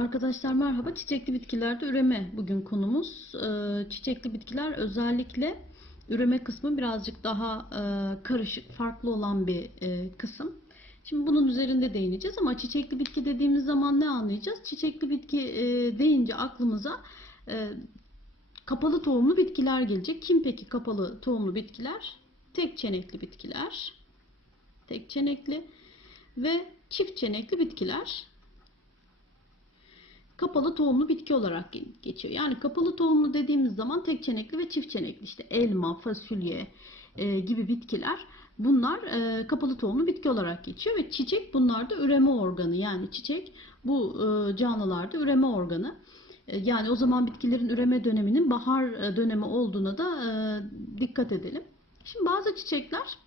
Arkadaşlar merhaba. Çiçekli bitkilerde üreme bugün konumuz. Ee, Çiçekli bitkiler özellikle üreme kısmı birazcık daha e, karışık, farklı olan bir e, kısım. Şimdi bunun üzerinde değineceğiz ama çiçekli bitki dediğimiz zaman ne anlayacağız? Çiçekli bitki e, deyince aklımıza kapalı tohumlu bitkiler gelecek. Kim peki kapalı tohumlu bitkiler? Tek çenekli bitkiler. Tek çenekli ve çift çenekli bitkiler kapalı tohumlu bitki olarak geçiyor. Yani kapalı tohumlu dediğimiz zaman tek çenekli ve çift çenekli işte elma, fasulye e, gibi bitkiler bunlar e, kapalı tohumlu bitki olarak geçiyor ve çiçek bunlarda üreme organı. Yani çiçek bu e, canlılarda üreme organı. E, yani o zaman bitkilerin üreme döneminin bahar e, dönemi olduğuna da e, dikkat edelim. Şimdi bazı çiçekler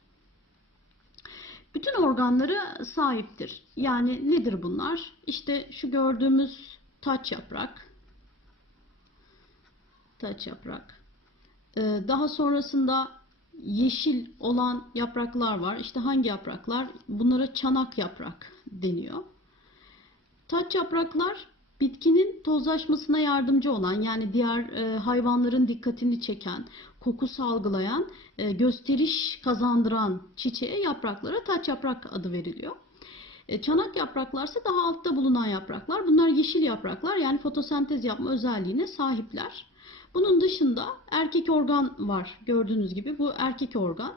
bütün organlara sahiptir. Yani nedir bunlar? İşte şu gördüğümüz taç yaprak. Taç yaprak. Ee, daha sonrasında yeşil olan yapraklar var. İşte hangi yapraklar? Bunlara çanak yaprak deniyor. Taç yapraklar bitkinin tozlaşmasına yardımcı olan yani diğer e, hayvanların dikkatini çeken, koku salgılayan, e, gösteriş kazandıran çiçeğe yapraklara taç yaprak adı veriliyor. E, çanak yapraklarsa daha altta bulunan yapraklar. Bunlar yeşil yapraklar yani fotosentez yapma özelliğine sahipler. Bunun dışında erkek organ var gördüğünüz gibi bu erkek organ.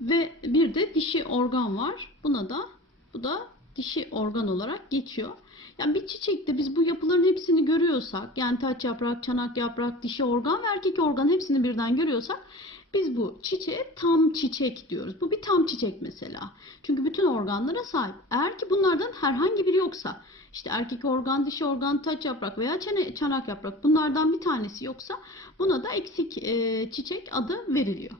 Ve bir de dişi organ var. Buna da bu da dişi organ olarak geçiyor. Yani bir çiçekte biz bu yapıların hepsini görüyorsak yani taç yaprak, çanak yaprak, dişi organ ve erkek organ hepsini birden görüyorsak biz bu çiçeğe tam çiçek diyoruz. Bu bir tam çiçek mesela. Çünkü bütün organlara sahip. Eğer ki bunlardan herhangi biri yoksa işte erkek organ, dişi organ, taç yaprak veya çanak yaprak bunlardan bir tanesi yoksa buna da eksik e, çiçek adı veriliyor.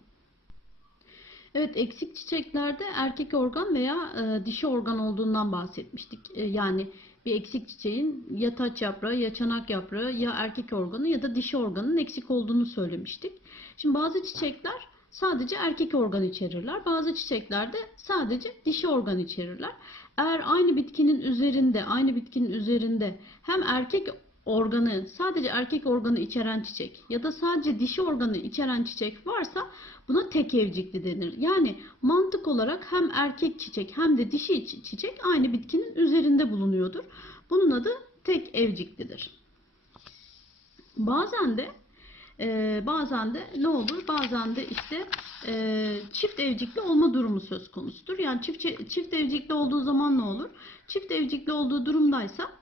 Evet eksik çiçeklerde erkek organ veya e, dişi organ olduğundan bahsetmiştik. E, yani bir eksik çiçeğin ya taç yaprağı ya çanak yaprağı ya erkek organı ya da dişi organın eksik olduğunu söylemiştik. Şimdi bazı çiçekler sadece erkek organ içerirler. Bazı çiçekler de sadece dişi organ içerirler. Eğer aynı bitkinin üzerinde, aynı bitkinin üzerinde hem erkek organı, sadece erkek organı içeren çiçek ya da sadece dişi organı içeren çiçek varsa buna tek evcikli denir. Yani mantık olarak hem erkek çiçek hem de dişi çiçek aynı bitkinin üzerinde bulunuyordur. Bunun adı tek evciklidir. Bazen de e, bazen de ne olur? Bazen de işte e, çift evcikli olma durumu söz konusudur. Yani çift çift evcikli olduğu zaman ne olur? Çift evcikli olduğu durumdaysa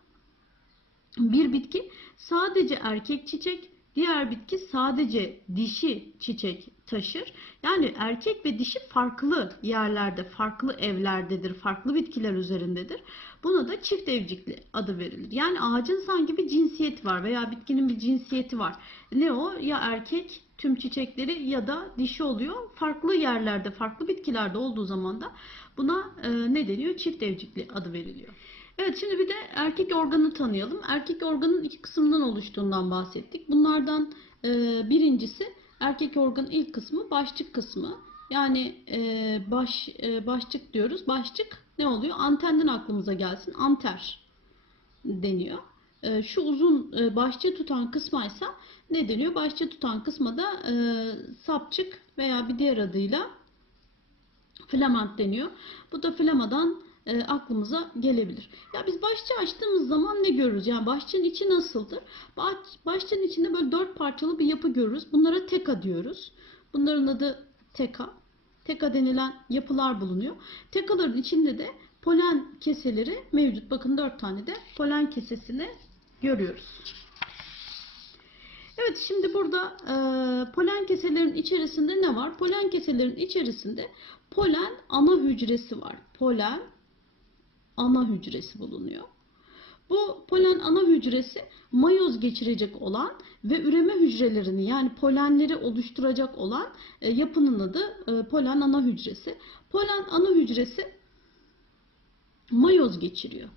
bir bitki sadece erkek çiçek, diğer bitki sadece dişi çiçek taşır. Yani erkek ve dişi farklı yerlerde, farklı evlerdedir, farklı bitkiler üzerindedir. Buna da çift evcikli adı verilir. Yani ağacın sanki bir cinsiyeti var veya bitkinin bir cinsiyeti var. Ne o? Ya erkek tüm çiçekleri ya da dişi oluyor. Farklı yerlerde, farklı bitkilerde olduğu zaman da buna e, ne deniyor? Çift evcikli adı veriliyor. Evet şimdi bir de erkek organı tanıyalım. Erkek organın iki kısımdan oluştuğundan bahsettik. Bunlardan e, birincisi erkek organın ilk kısmı başçık kısmı. Yani e, baş e, başçık diyoruz. Başçık ne oluyor? Antenden aklımıza gelsin. Anter deniyor. E, şu uzun e, başçı tutan kısmaysa ne deniyor? Başçı tutan kısma da e, sapçık veya bir diğer adıyla flamant deniyor. Bu da flamadan e, aklımıza gelebilir. Ya biz başçı açtığımız zaman ne görürüz? Yani başçının içi nasıldır? Baş, başçının içinde böyle dört parçalı bir yapı görürüz. Bunlara teka diyoruz. Bunların adı teka. Teka denilen yapılar bulunuyor. Tekaların içinde de polen keseleri mevcut. Bakın dört tane de polen kesesini görüyoruz. Evet şimdi burada e, polen keselerin içerisinde ne var? Polen keselerin içerisinde polen ana hücresi var. Polen ana hücresi bulunuyor. Bu polen ana hücresi mayoz geçirecek olan ve üreme hücrelerini yani polenleri oluşturacak olan e, yapının adı e, polen ana hücresi. Polen ana hücresi mayoz geçiriyor.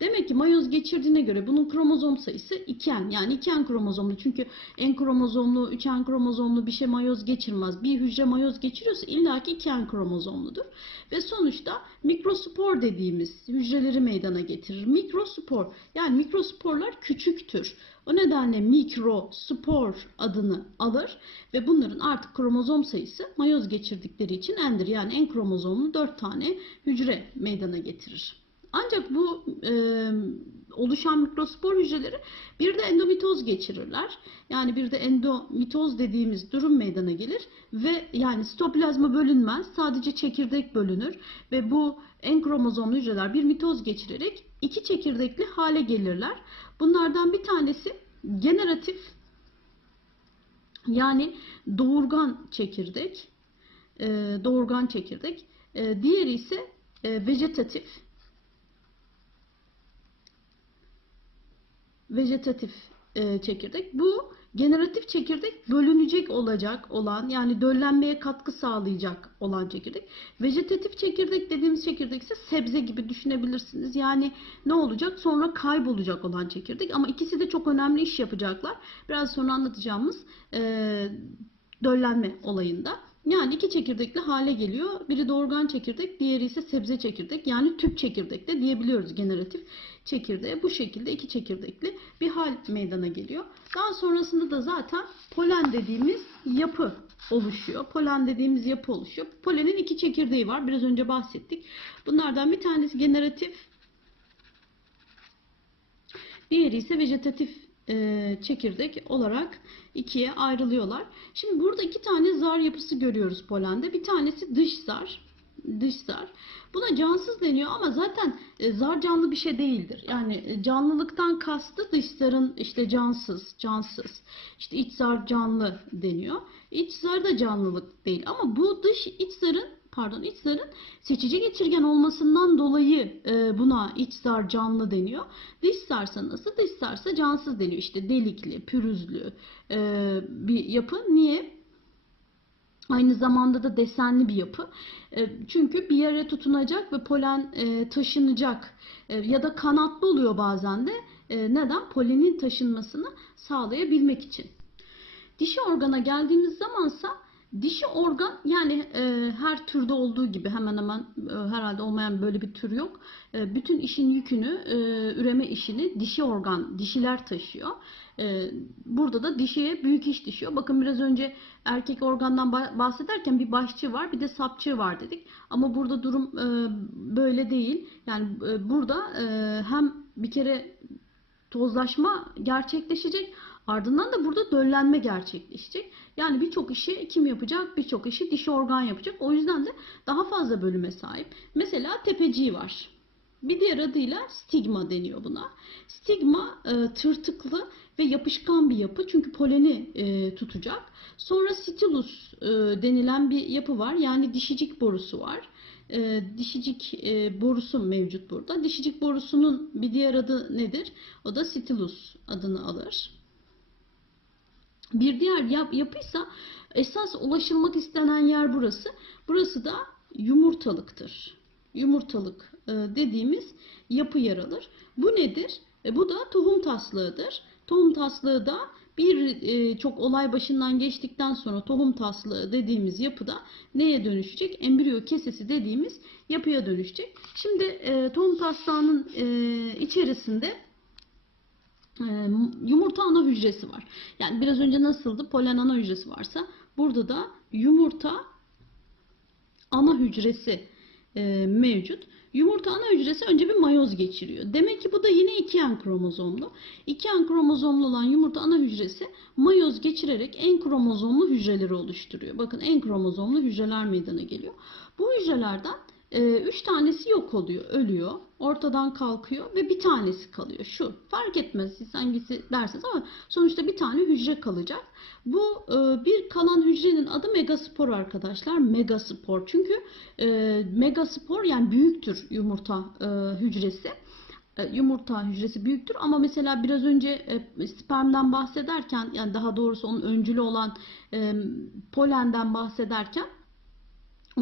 Demek ki mayoz geçirdiğine göre bunun kromozom sayısı 2N. Yani 2N kromozomlu. Çünkü N kromozomlu, 3N kromozomlu bir şey mayoz geçirmez. Bir hücre mayoz geçiriyorsa illaki 2N kromozomludur. Ve sonuçta mikrospor dediğimiz hücreleri meydana getirir. Mikrospor yani mikrosporlar küçüktür. O nedenle mikrospor adını alır ve bunların artık kromozom sayısı mayoz geçirdikleri için N'dir. Yani en kromozomlu 4 tane hücre meydana getirir. Ancak bu e, oluşan mikrospor hücreleri bir de endomitoz geçirirler. Yani bir de endomitoz dediğimiz durum meydana gelir ve yani sitoplazma bölünmez. Sadece çekirdek bölünür ve bu en kromozomlu hücreler bir mitoz geçirerek iki çekirdekli hale gelirler. Bunlardan bir tanesi generatif yani doğurgan çekirdek. doğurgan çekirdek. Diğeri ise vejetatif vejetatif e, çekirdek. Bu generatif çekirdek bölünecek olacak olan yani döllenmeye katkı sağlayacak olan çekirdek. Vejetatif çekirdek dediğimiz çekirdek ise sebze gibi düşünebilirsiniz. Yani ne olacak? Sonra kaybolacak olan çekirdek. Ama ikisi de çok önemli iş yapacaklar. Biraz sonra anlatacağımız e, döllenme olayında. Yani iki çekirdekli hale geliyor. Biri doğurgan çekirdek, diğeri ise sebze çekirdek. Yani tüp çekirdek de diyebiliyoruz generatif çekirdeğe. Bu şekilde iki çekirdekli bir hal meydana geliyor. Daha sonrasında da zaten polen dediğimiz yapı oluşuyor. Polen dediğimiz yapı oluşuyor. Polenin iki çekirdeği var. Biraz önce bahsettik. Bunlardan bir tanesi generatif, diğeri ise vejetatif e, çekirdek olarak ikiye ayrılıyorlar. Şimdi burada iki tane zar yapısı görüyoruz polende. Bir tanesi dış zar, dış zar. Buna cansız deniyor ama zaten e, zar canlı bir şey değildir. Yani e, canlılıktan kastı dış zarın işte cansız, cansız. İşte iç zar canlı deniyor. İç zar da canlılık değil ama bu dış iç zarın pardon iç zarın seçici geçirgen olmasından dolayı e, buna iç zar canlı deniyor. Dış zarsa nasıl? Dış zarsa cansız deniyor. İşte delikli, pürüzlü e, bir yapı. Niye? Aynı zamanda da desenli bir yapı. E, Çünkü bir yere tutunacak ve polen e, taşınacak E, ya da kanatlı oluyor bazen de. Neden? Polenin taşınmasını sağlayabilmek için. Dişi organa geldiğimiz zamansa dişi organ yani her türde olduğu gibi hemen hemen herhalde olmayan böyle bir tür yok. Bütün işin yükünü, üreme işini dişi organ, dişiler taşıyor. E, burada da dişiye büyük iş düşüyor. Bakın biraz önce erkek organdan bah- bahsederken bir başçı var, bir de sapçı var dedik. Ama burada durum e, böyle değil. Yani e, burada e, hem bir kere tozlaşma gerçekleşecek. Ardından da burada döllenme gerçekleşecek. Yani birçok işi kim yapacak? Birçok işi dişi organ yapacak. O yüzden de daha fazla bölüme sahip. Mesela tepeciği var. Bir diğer adıyla stigma deniyor buna. Stigma e, tırtıklı ve yapışkan bir yapı çünkü poleni e, tutacak. Sonra stilus e, denilen bir yapı var. Yani dişicik borusu var. E, dişicik e, borusu mevcut burada. Dişicik borusunun bir diğer adı nedir? O da stilus adını alır. Bir diğer yap, yapıysa esas ulaşılmak istenen yer burası. Burası da yumurtalıktır. Yumurtalık dediğimiz yapı yer alır. Bu nedir? E, bu da tohum taslağıdır. Tohum taslığı da bir e, çok olay başından geçtikten sonra tohum taslığı dediğimiz yapıda neye dönüşecek? Embriyo kesesi dediğimiz yapıya dönüşecek. Şimdi e, tohum taslağının e, içerisinde e, yumurta ana hücresi var. Yani biraz önce nasıldı? Polen ana hücresi varsa burada da yumurta ana hücresi e, mevcut. Yumurta ana hücresi önce bir mayoz geçiriyor. Demek ki bu da yine 2N kromozomlu. 2N kromozomlu olan yumurta ana hücresi mayoz geçirerek en kromozomlu hücreleri oluşturuyor. Bakın en kromozomlu hücreler meydana geliyor. Bu hücrelerden 3 tanesi yok oluyor, ölüyor, ortadan kalkıyor ve bir tanesi kalıyor. Şu fark etmez siz hangisi dersiniz ama sonuçta bir tane hücre kalacak. Bu e, bir kalan hücrenin adı megaspor arkadaşlar. Megaspor çünkü e, megaspor yani büyüktür yumurta e, hücresi e, yumurta hücresi büyüktür ama mesela biraz önce e, spermden bahsederken yani daha doğrusu onun öncülü olan e, polenden bahsederken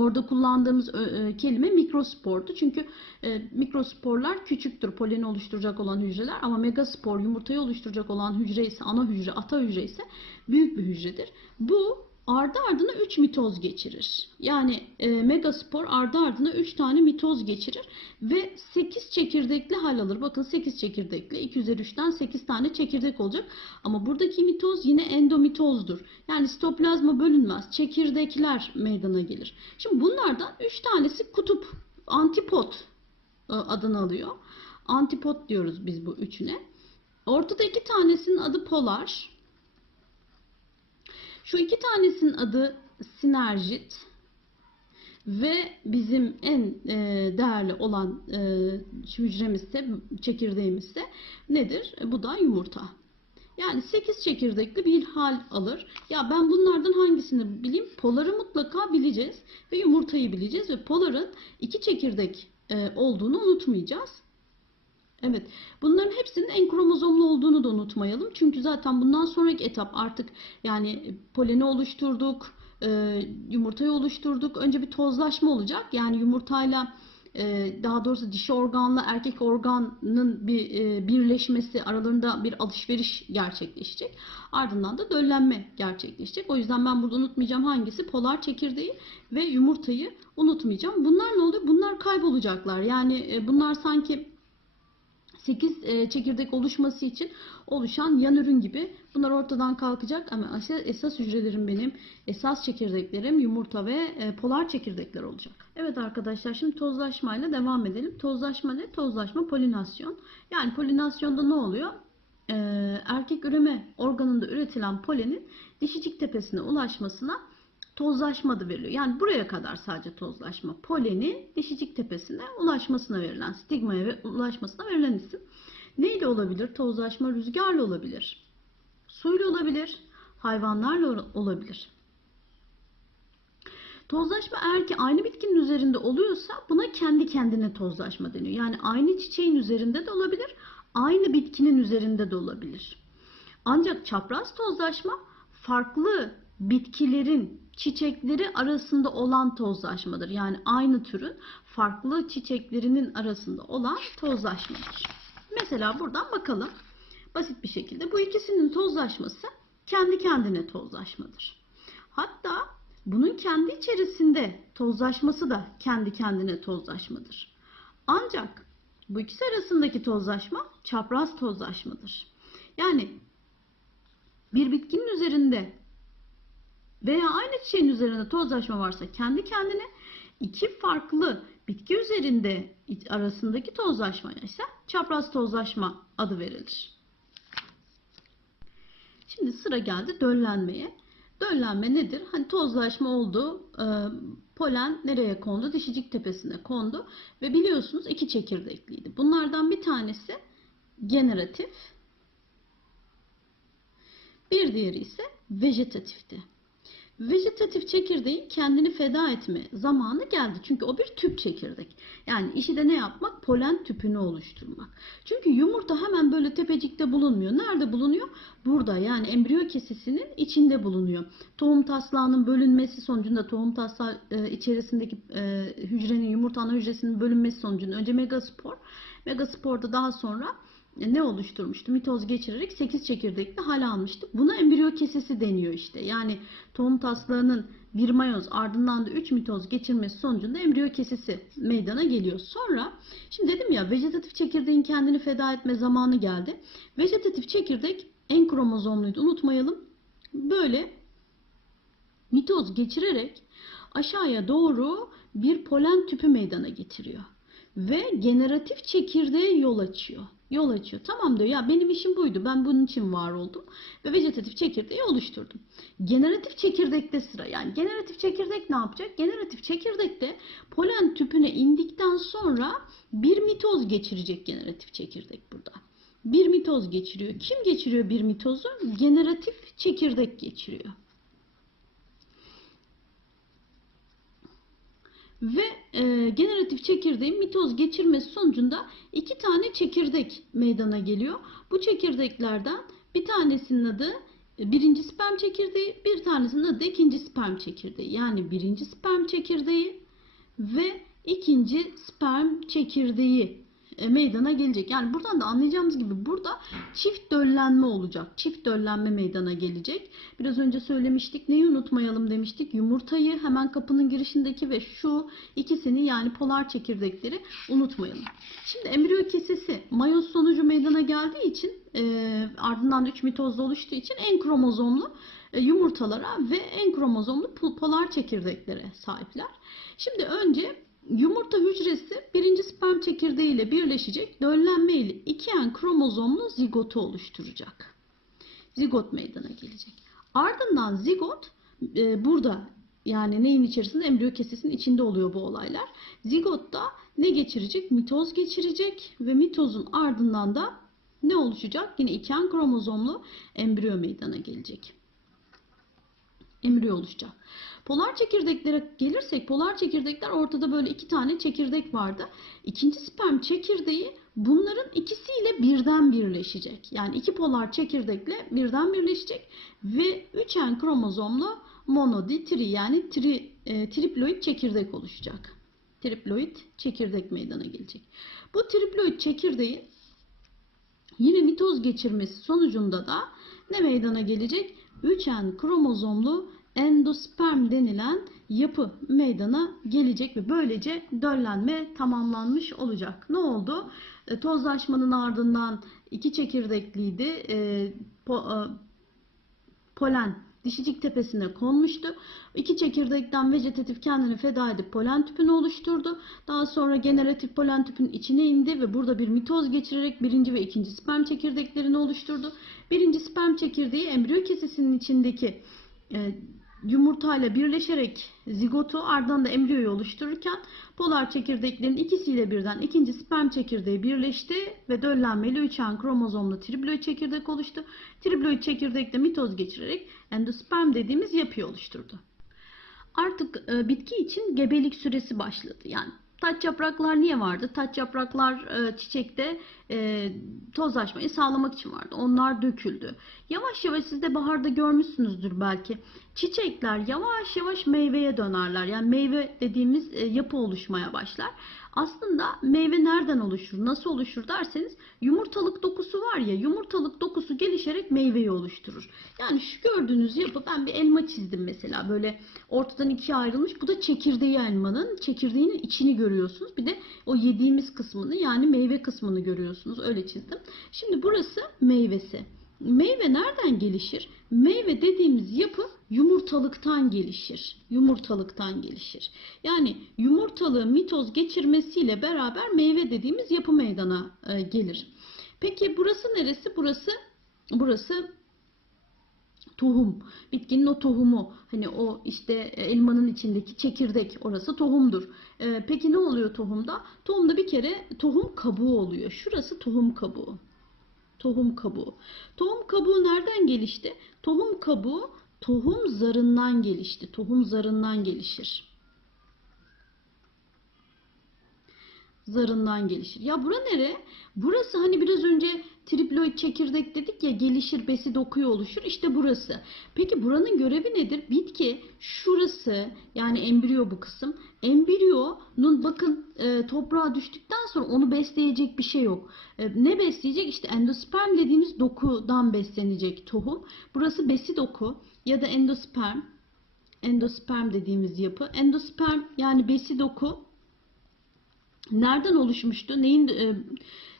Orada kullandığımız kelime mikrosportu. Çünkü e, mikrosporlar küçüktür poleni oluşturacak olan hücreler ama megaspor yumurtayı oluşturacak olan hücre ise ana hücre, ata hücre ise büyük bir hücredir. Bu ardı ardına 3 mitoz geçirir. Yani e, megaspor ardı ardına 3 tane mitoz geçirir ve 8 çekirdekli hal alır. Bakın 8 çekirdekli 2 üzeri 3'ten 8 tane çekirdek olacak. Ama buradaki mitoz yine endomitozdur. Yani sitoplazma bölünmez. Çekirdekler meydana gelir. Şimdi bunlardan 3 tanesi kutup antipod e, adını alıyor. Antipod diyoruz biz bu üçüne. Ortada iki tanesinin adı polar. Şu iki tanesinin adı sinerjit ve bizim en e, değerli olan e, hücremizse, çekirdeğimizse nedir? E, Bu da yumurta. Yani 8 çekirdekli bir hal alır. Ya ben bunlardan hangisini bileyim? Poları mutlaka bileceğiz ve yumurtayı bileceğiz ve poların iki çekirdek e, olduğunu unutmayacağız. Evet. Bunların hepsinin en kromozomlu olduğunu da unutmayalım. Çünkü zaten bundan sonraki etap artık yani poleni oluşturduk, e, yumurtayı oluşturduk. Önce bir tozlaşma olacak. Yani yumurtayla e, daha doğrusu dişi organla erkek organın bir e, birleşmesi aralarında bir alışveriş gerçekleşecek. Ardından da döllenme gerçekleşecek. O yüzden ben burada unutmayacağım hangisi polar çekirdeği ve yumurtayı unutmayacağım. Bunlar ne oluyor? Bunlar kaybolacaklar. Yani e, bunlar sanki 8 e, çekirdek oluşması için oluşan yan ürün gibi bunlar ortadan kalkacak ama esas, hücrelerim benim esas çekirdeklerim yumurta ve e, polar çekirdekler olacak. Evet arkadaşlar şimdi tozlaşmayla devam edelim. Tozlaşma ne? Tozlaşma polinasyon. Yani polinasyonda ne oluyor? E, erkek üreme organında üretilen polenin dişicik tepesine ulaşmasına tozlaşma adı veriliyor. Yani buraya kadar sadece tozlaşma. Polenin dişicik tepesine ulaşmasına verilen, stigmaya ve ulaşmasına verilen isim. Neyle olabilir? Tozlaşma rüzgarla olabilir. Suyla olabilir. Hayvanlarla olabilir. Tozlaşma eğer ki aynı bitkinin üzerinde oluyorsa buna kendi kendine tozlaşma deniyor. Yani aynı çiçeğin üzerinde de olabilir, aynı bitkinin üzerinde de olabilir. Ancak çapraz tozlaşma farklı bitkilerin çiçekleri arasında olan tozlaşmadır. Yani aynı türün farklı çiçeklerinin arasında olan tozlaşmadır. Mesela buradan bakalım. Basit bir şekilde bu ikisinin tozlaşması kendi kendine tozlaşmadır. Hatta bunun kendi içerisinde tozlaşması da kendi kendine tozlaşmadır. Ancak bu ikisi arasındaki tozlaşma çapraz tozlaşmadır. Yani bir bitkinin üzerinde veya aynı çiçeğin üzerinde tozlaşma varsa kendi kendine iki farklı bitki üzerinde arasındaki tozlaşma ise çapraz tozlaşma adı verilir. Şimdi sıra geldi döllenmeye. Döllenme nedir? Hani tozlaşma oldu, e, polen nereye kondu? Dişicik tepesine kondu ve biliyorsunuz iki çekirdekliydi. Bunlardan bir tanesi generatif, bir diğeri ise vejetatifti. Vejetatif çekirdeğin kendini feda etme zamanı geldi. Çünkü o bir tüp çekirdek. Yani işi de ne yapmak? Polen tüpünü oluşturmak. Çünkü yumurta hemen böyle tepecikte bulunmuyor. Nerede bulunuyor? Burada yani embriyo kesesinin içinde bulunuyor. Tohum taslağının bölünmesi sonucunda tohum taslağı e, içerisindeki e, hücrenin yumurta ana hücresinin bölünmesi sonucunda önce megaspor. Megasporda daha sonra ne oluşturmuştu? Mitoz geçirerek 8 çekirdekli hal almıştı. Buna embriyo kesesi deniyor işte. Yani tohum taslağının bir mayoz ardından da 3 mitoz geçirmesi sonucunda embriyo kesesi meydana geliyor. Sonra şimdi dedim ya vejetatif çekirdeğin kendini feda etme zamanı geldi. Vejetatif çekirdek en kromozomluydu unutmayalım. Böyle mitoz geçirerek aşağıya doğru bir polen tüpü meydana getiriyor. Ve generatif çekirdeğe yol açıyor yol açıyor. Tamam diyor ya benim işim buydu. Ben bunun için var oldum. Ve vejetatif çekirdeği oluşturdum. Generatif çekirdekte sıra. Yani generatif çekirdek ne yapacak? Generatif çekirdekte polen tüpüne indikten sonra bir mitoz geçirecek generatif çekirdek burada. Bir mitoz geçiriyor. Kim geçiriyor bir mitozu? Generatif çekirdek geçiriyor. Ve e, generatif çekirdeğin mitoz geçirmesi sonucunda iki tane çekirdek meydana geliyor. Bu çekirdeklerden bir tanesinin adı birinci sperm çekirdeği, bir tanesinde de ikinci sperm çekirdeği. Yani birinci sperm çekirdeği ve ikinci sperm çekirdeği e, meydana gelecek. Yani buradan da anlayacağımız gibi burada çift döllenme olacak. Çift döllenme meydana gelecek. Biraz önce söylemiştik. Neyi unutmayalım demiştik? Yumurtayı hemen kapının girişindeki ve şu ikisini yani polar çekirdekleri unutmayalım. Şimdi embriyo kesesi mayoz sonucu meydana geldiği için e, ardından 3 mitozda oluştuğu için en kromozomlu e, yumurtalara ve en kromozomlu pol- polar çekirdeklere sahipler. Şimdi önce Yumurta hücresi birinci sperm çekirdeği ile birleşecek. Döllenme ile iki en kromozomlu zigotu oluşturacak. Zigot meydana gelecek. Ardından zigot e, burada yani neyin içerisinde? Embriyo kesesinin içinde oluyor bu olaylar. Zigotta ne geçirecek? Mitoz geçirecek ve mitozun ardından da ne oluşacak? Yine iki en kromozomlu embriyo meydana gelecek. Embriyo oluşacak. Polar çekirdeklere gelirsek polar çekirdekler ortada böyle iki tane çekirdek vardı. İkinci sperm çekirdeği bunların ikisiyle birden birleşecek. Yani iki polar çekirdekle birden birleşecek ve üçen kromozomlu monoditri yani tri, e, triploid çekirdek oluşacak. Triploid çekirdek meydana gelecek. Bu triploid çekirdeği yine mitoz geçirmesi sonucunda da ne meydana gelecek? 3N kromozomlu endosperm denilen yapı meydana gelecek ve böylece döllenme tamamlanmış olacak. Ne oldu? E, tozlaşmanın ardından iki çekirdekliydi. E, po- e, polen dişicik tepesine konmuştu. İki çekirdekten vejetatif kendini feda edip polen tüpünü oluşturdu. Daha sonra generatif polen tüpünün içine indi ve burada bir mitoz geçirerek birinci ve ikinci sperm çekirdeklerini oluşturdu. Birinci sperm çekirdeği embriyo kesesinin içindeki e, yumurtayla birleşerek zigotu ardından da embriyoyu oluştururken polar çekirdeklerin ikisiyle birden ikinci sperm çekirdeği birleşti ve döllenmeli 3N kromozomlu triploid çekirdek oluştu. Triploid çekirdekle mitoz geçirerek endosperm dediğimiz yapıyı oluşturdu. Artık e, bitki için gebelik süresi başladı. Yani taç yapraklar niye vardı? Taç yapraklar e, çiçekte e, tozlaşmayı sağlamak için vardı. Onlar döküldü. Yavaş yavaş siz de baharda görmüşsünüzdür belki. Çiçekler yavaş yavaş meyveye dönerler. Yani meyve dediğimiz e, yapı oluşmaya başlar. Aslında meyve nereden oluşur? Nasıl oluşur derseniz yumurtalık dokusu var ya yumurtalık dokusu gelişerek meyveyi oluşturur. Yani şu gördüğünüz yapı ben bir elma çizdim mesela böyle ortadan ikiye ayrılmış. Bu da çekirdeği elmanın. Çekirdeğinin içini görüyorsunuz. Bir de o yediğimiz kısmını yani meyve kısmını görüyorsunuz. Öyle çizdim. Şimdi burası meyvesi. Meyve nereden gelişir? Meyve dediğimiz yapı yumurtalıktan gelişir. Yumurtalıktan gelişir. Yani yumurtalığı mitoz geçirmesiyle beraber meyve dediğimiz yapı meydana e, gelir. Peki burası neresi? Burası burası tohum. Bitkinin o tohumu. Hani o işte elmanın içindeki çekirdek orası tohumdur. E, peki ne oluyor tohumda? Tohumda bir kere tohum kabuğu oluyor. Şurası tohum kabuğu. Tohum kabuğu. Tohum kabuğu nereden gelişti? Tohum kabuğu tohum zarından gelişti. Tohum zarından gelişir. Zarından gelişir. Ya bura nere? Burası hani biraz önce triploid çekirdek dedik ya gelişir besi dokuyu oluşur. İşte burası. Peki buranın görevi nedir? Bitki şurası yani embriyo bu kısım. Embriyonun bakın e, toprağa düştükten sonra onu besleyecek bir şey yok. E, ne besleyecek? İşte endosperm dediğimiz dokudan beslenecek tohum. Burası besi doku ya da endosperm. Endosperm dediğimiz yapı. Endosperm yani besi doku nereden oluşmuştu? Neyin e,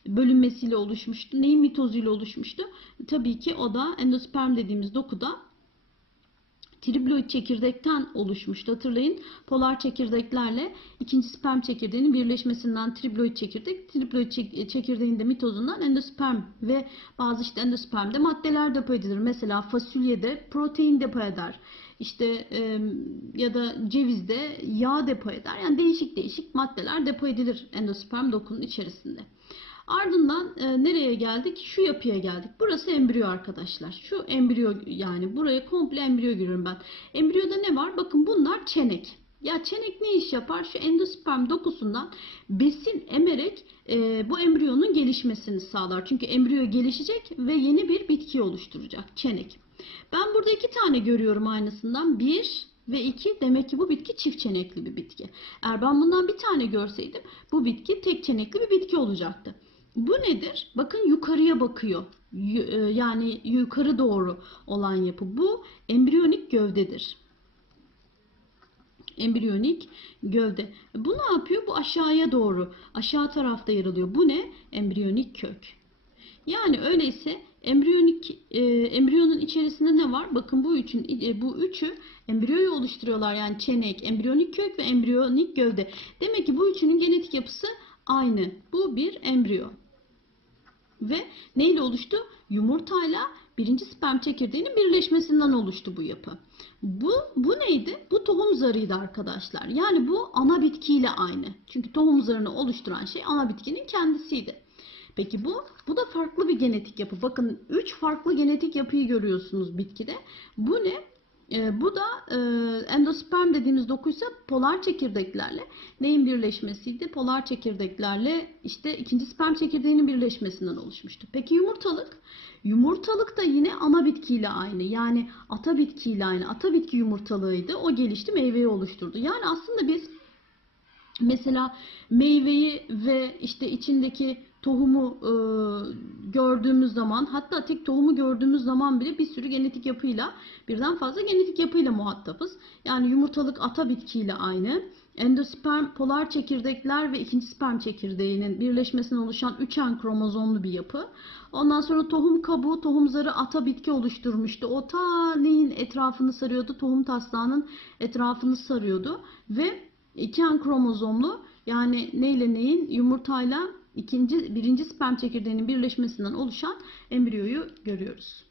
bölünmesiyle oluşmuştu? Neyin mitozuyla oluşmuştu? Tabii ki o da endosperm dediğimiz dokuda triploid çekirdekten oluşmuştu. Hatırlayın polar çekirdeklerle ikinci sperm çekirdeğinin birleşmesinden triploid çekirdek, triploid çek- çekirdeğin de mitozundan endosperm ve bazı işte endospermde maddeler depo edilir. Mesela fasulyede protein depo eder. İşte e, ya da cevizde yağ depo eder. Yani değişik değişik maddeler depo edilir endosperm dokunun içerisinde. Ardından e, nereye geldik? Şu yapıya geldik. Burası embriyo arkadaşlar. Şu embriyo yani buraya komple embriyo görüyorum ben. Embriyoda ne var? Bakın bunlar çenek. Ya çenek ne iş yapar? Şu endosperm dokusundan besin emerek e, bu embriyonun gelişmesini sağlar. Çünkü embriyo gelişecek ve yeni bir bitki oluşturacak. Çenek. Ben burada iki tane görüyorum aynısından. Bir ve iki demek ki bu bitki çift çenekli bir bitki. Eğer ben bundan bir tane görseydim bu bitki tek çenekli bir bitki olacaktı. Bu nedir? Bakın yukarıya bakıyor. E, Yani yukarı doğru olan yapı. Bu embriyonik gövdedir. Embriyonik gövde. Bu ne yapıyor? Bu aşağıya doğru, aşağı tarafta yer alıyor. Bu ne? Embriyonik kök. Yani öyleyse embriyonik e, embriyonun içerisinde ne var? Bakın bu üçün e, bu üçü embriyoyu oluşturuyorlar. Yani çenek, embriyonik kök ve embriyonik gövde. Demek ki bu üçünün genetik yapısı aynı. Bu bir embriyo. Ve neyle oluştu? Yumurtayla birinci sperm çekirdeğinin birleşmesinden oluştu bu yapı. Bu, bu neydi? Bu tohum zarıydı arkadaşlar. Yani bu ana bitkiyle aynı. Çünkü tohum zarını oluşturan şey ana bitkinin kendisiydi. Peki bu? Bu da farklı bir genetik yapı. Bakın 3 farklı genetik yapıyı görüyorsunuz bitkide. Bu ne? Ee, bu da e, endosperm dediğimiz dokuysa polar çekirdeklerle neyin birleşmesiydi? Polar çekirdeklerle işte ikinci sperm çekirdeğinin birleşmesinden oluşmuştu. Peki yumurtalık? Yumurtalık da yine ana bitkiyle aynı. Yani ata bitkiyle aynı. Ata bitki yumurtalığıydı. O gelişti meyveyi oluşturdu. Yani aslında biz Mesela meyveyi ve işte içindeki tohumu e, gördüğümüz zaman hatta tek tohumu gördüğümüz zaman bile bir sürü genetik yapıyla birden fazla genetik yapıyla muhatapız. Yani yumurtalık ata bitkiyle aynı. Endosperm polar çekirdekler ve ikinci sperm çekirdeğinin birleşmesinden oluşan üçen kromozomlu bir yapı. Ondan sonra tohum kabuğu, tohum zarı ata bitki oluşturmuştu. O ta neyin etrafını sarıyordu? Tohum taslağının etrafını sarıyordu ve iki en kromozomlu yani neyle neyin yumurtayla ikinci birinci sperm çekirdeğinin birleşmesinden oluşan embriyoyu görüyoruz.